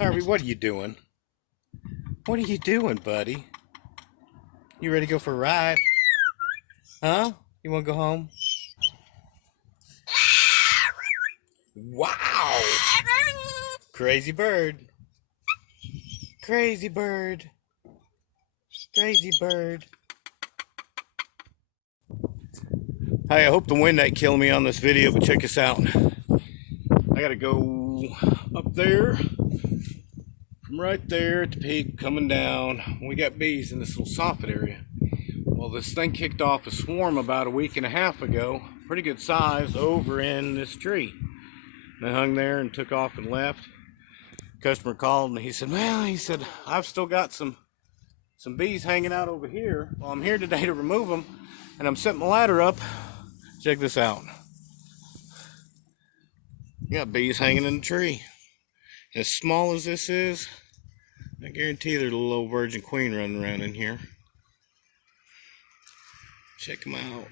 Harvey, what are you doing? What are you doing, buddy? You ready to go for a ride? Huh? You want to go home? Wow! Crazy bird. Crazy bird. Crazy bird. Hey, I hope the wind ain't killing me on this video, but check this out. I gotta go up there, from right there at the peak, coming down. We got bees in this little soffit area. Well, this thing kicked off a swarm about a week and a half ago, pretty good size, over in this tree. They hung there and took off and left. Customer called and he said, well, I've still got some bees hanging out over here. Well, I'm here today to remove them, and I'm setting the ladder up. Check this out. You got bees hanging in the tree. As small as this is, I guarantee there's a little old virgin queen running around in here. Check them out.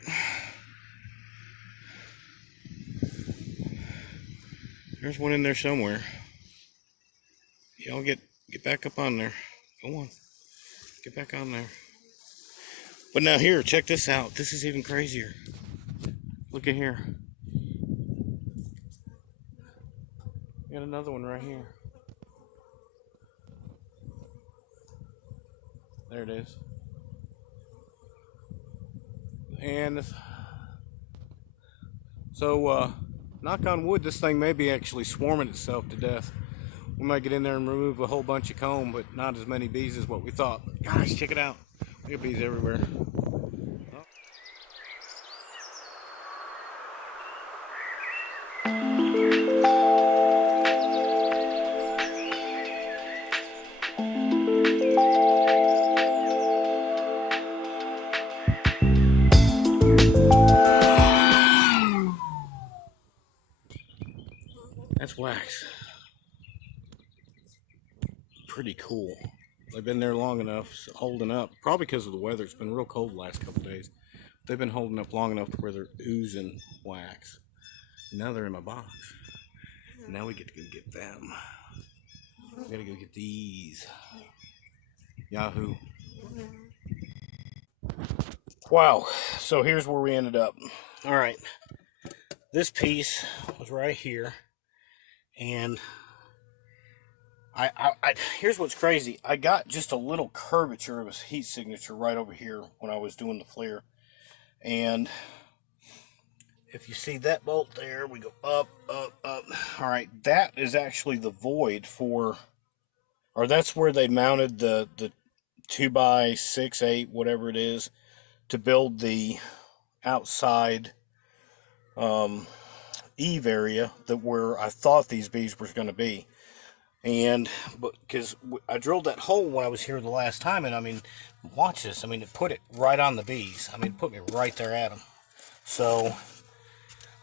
There's one in there somewhere. Y'all get back up on there. Go on. Get back on there. But now here, check this out. This is even crazier. Look at here. Got another one right here. There it is. And so, knock on wood, this thing may be actually swarming itself to death. We might get in there and remove a whole bunch of comb, but not as many bees as what we thought. Guys, check it out. We got bees everywhere. That's wax. Pretty cool. They've been there long enough, holding up. Probably because of the weather. It's been real cold the last couple of days. They've been holding up long enough to where they're oozing wax. Now they're in my box. Now we get to go get them. We gotta go get these. Yahoo. Wow. So here's where we ended up. All right. This piece was right here. And here's what's crazy. I got just a little curvature of a heat signature right over here when I was doing the flare. And if you see that bolt there, we go up, up, up. All right, that is actually the void for, or that's where they mounted the 2x6, 8, whatever it is, to build the outside eave area that where I thought these bees were going to be. And because I drilled that hole when I was here the last time, and I mean, watch this. I mean, it put it right on the bees. I mean, it put me right there at them. So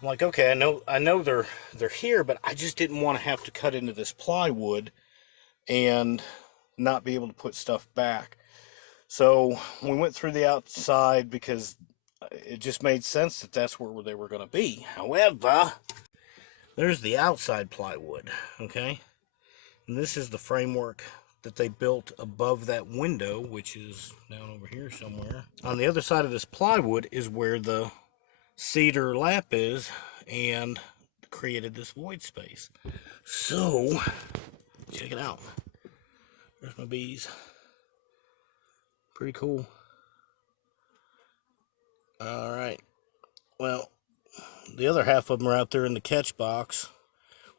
I'm like, okay, I know they're here, but I just didn't want to have to cut into this plywood and not be able to put stuff back. So we went through the outside because it just made sense that that's where they were going to be. However, there's the outside plywood, okay? And this is the framework that they built above that window, which is down over here somewhere. On the other side of this plywood is where the cedar lap is, and created this void space. So, check it out. There's my bees. Pretty cool. Alright. Well, the other half of them are out there in the catch box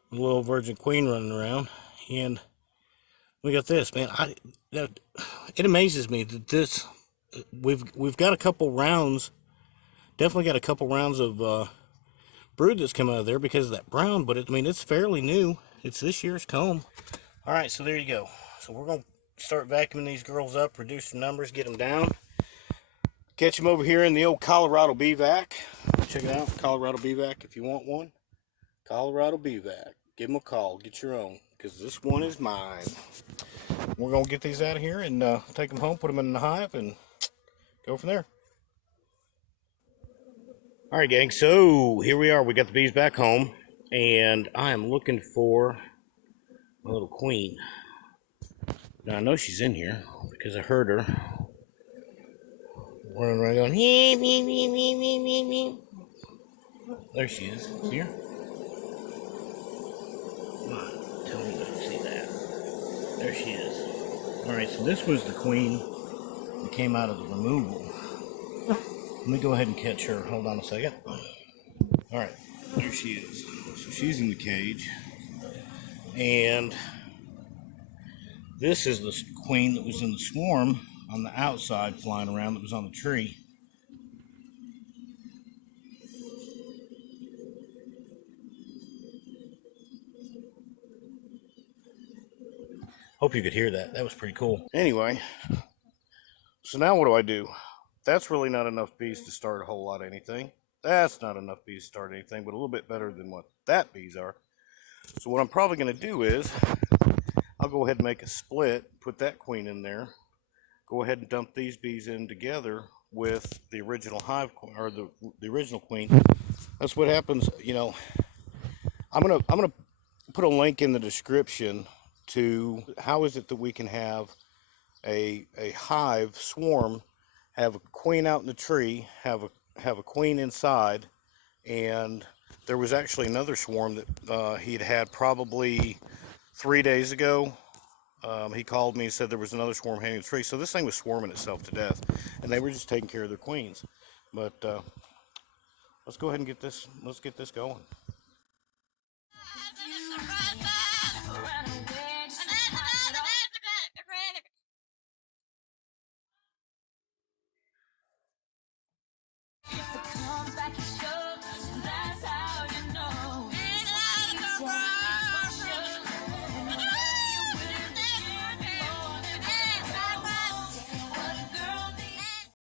with a little virgin queen running around. And we got this, man. It amazes me that this, we've got a couple rounds, definitely got a couple rounds of brood that's come out of there because of that brown, but I mean, it's fairly new. It's this year's comb. All right, so there you go. So we're going to start vacuuming these girls up, reduce some numbers, get them down. Catch them over here in the old Coloroado Bee Vac. Check it out, Coloroado Bee Vac if you want one. Coloroado Bee Vac. Give them a call, get your own, because this one is mine. We're going to get these out of here and take them home, put them in the hive, and go from there. All right, gang, so here we are. We got the bees back home, and I am looking for a little queen. Now I know she's in here because I heard her running around going, mee, mee, mee, mee, mee, mee, mee. There she is. See her? Come on, tell me you don't see that. There she is. Alright, so this was the queen that came out of the removal. Let me go ahead and catch her. Hold on a second. Alright, there she is. So she's in the cage. And this is the queen that was in the swarm on the outside flying around that was on the tree. Hope you could hear that. That was pretty cool. Anyway, so now what do? That's really not enough bees to start a whole lot of anything. That's not enough bees to start anything, but a little bit better than what that bees are. So what I'm probably going to do is I'll go ahead and make a split, put that queen in there, go ahead and dump these bees in together with the original hive or the original queen. That's what happens, you know. I'm gonna put a link in the description to how is it that we can have a hive swarm, have a queen out in the tree, have a queen inside, and there was actually another swarm that he'd had probably 3 days ago. He called me and said there was another swarm hanging in the tree. So this thing was swarming itself to death, and they were just taking care of their queens. But let's go ahead and get this. Let's get this going.